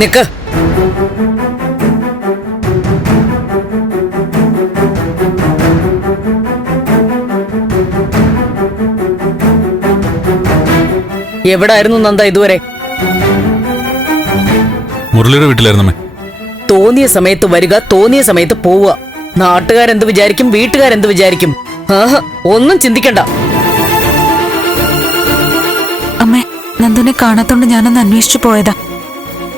നിക്ക് എവിടായിരുന്നു നന്ദ ഇതുവരെ? മുരളിയുടെ വീട്ടിലായിരുന്നു തോന്നിയ സമയത്ത് വരിക തോന്നിയ സമയത്ത് പോവുക. നാട്ടുകാരെന്ത് വിചാരിക്കും വീട്ടുകാരെന്ത് വിചാരിക്കും? ആഹ്, ഒന്നും ചിന്തിക്കണ്ട. അമ്മേ നന്ദുനെ കാണാത്തോണ്ട് ഞാനൊന്ന് അന്വേഷിച്ചു പോയതാ.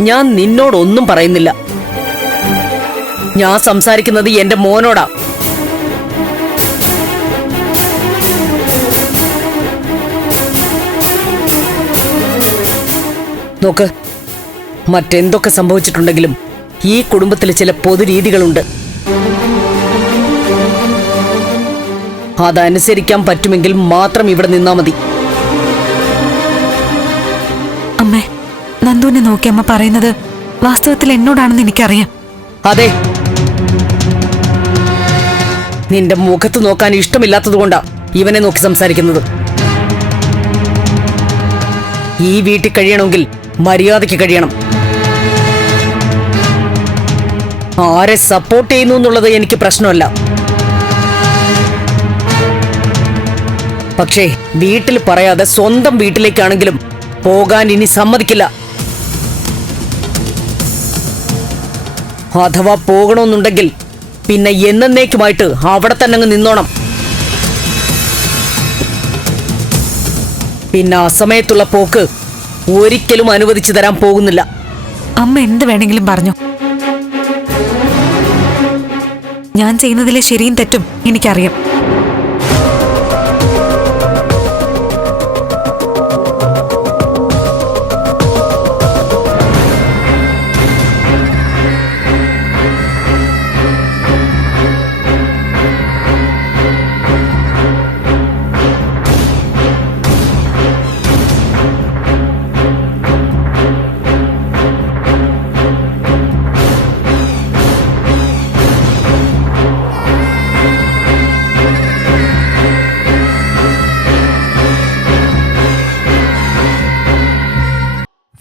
ഞാൻ നിന്നോടൊന്നും പറയുന്നില്ല. ഞാൻ സംസാരിക്കുന്നത് എന്റെ മോനോടാ. നോക്ക് മറ്റെന്തൊക്കെ സംഭവിച്ചിട്ടുണ്ടെങ്കിലും ഈ കുടുംബത്തിൽ ചില പൊതുരീതികളുണ്ട് അതനുസരിക്കാൻ പറ്റുമെങ്കിൽ മാത്രം ഇവിടെ നിന്നാ മതി. അമ്മേ നന്ദുവിനെ നോക്കി അമ്മ പറയുന്നത് വാസ്തവത്തിൽ എന്നോടാണെന്ന് എനിക്കറിയാം. അതെ. നിന്റെ മുഖത്ത് നോക്കാൻ ഇഷ്ടമില്ലാത്തതുകൊണ്ടാ ഇവനെ നോക്കി സംസാരിക്കുന്നത്. ഈ വീട്ടിൽ കഴിയണമെങ്കിൽ മര്യാദയ്ക്ക് കഴിയണം. ആരെ സപ്പോർട്ട് ചെയ്യുന്നു എന്നുള്ളത് എനിക്ക് പ്രശ്നമല്ല. പക്ഷേ വീട്ടിൽ പറയാതെ സ്വന്തം വീട്ടിലേക്കാണെങ്കിലും പോകാൻ ഇനി സമ്മതിക്കില്ല. അഥവാ പോകണമെന്നുണ്ടെങ്കിൽ പിന്നെ എന്നേക്കുമായിട്ട് അവിടെ തന്നെ അങ്ങ് നിന്നോണം. പിന്നെ അസമയത്തുള്ള പോക്ക് ഒരിക്കലും അനുവദിച്ചു തരാൻ പോകുന്നില്ല. അമ്മ എന്ത് വേണമെങ്കിലും പറഞ്ഞു. ഞാൻ ചെയ്യുന്നതിലെ ശരിയും തെറ്റും എനിക്കറിയാം.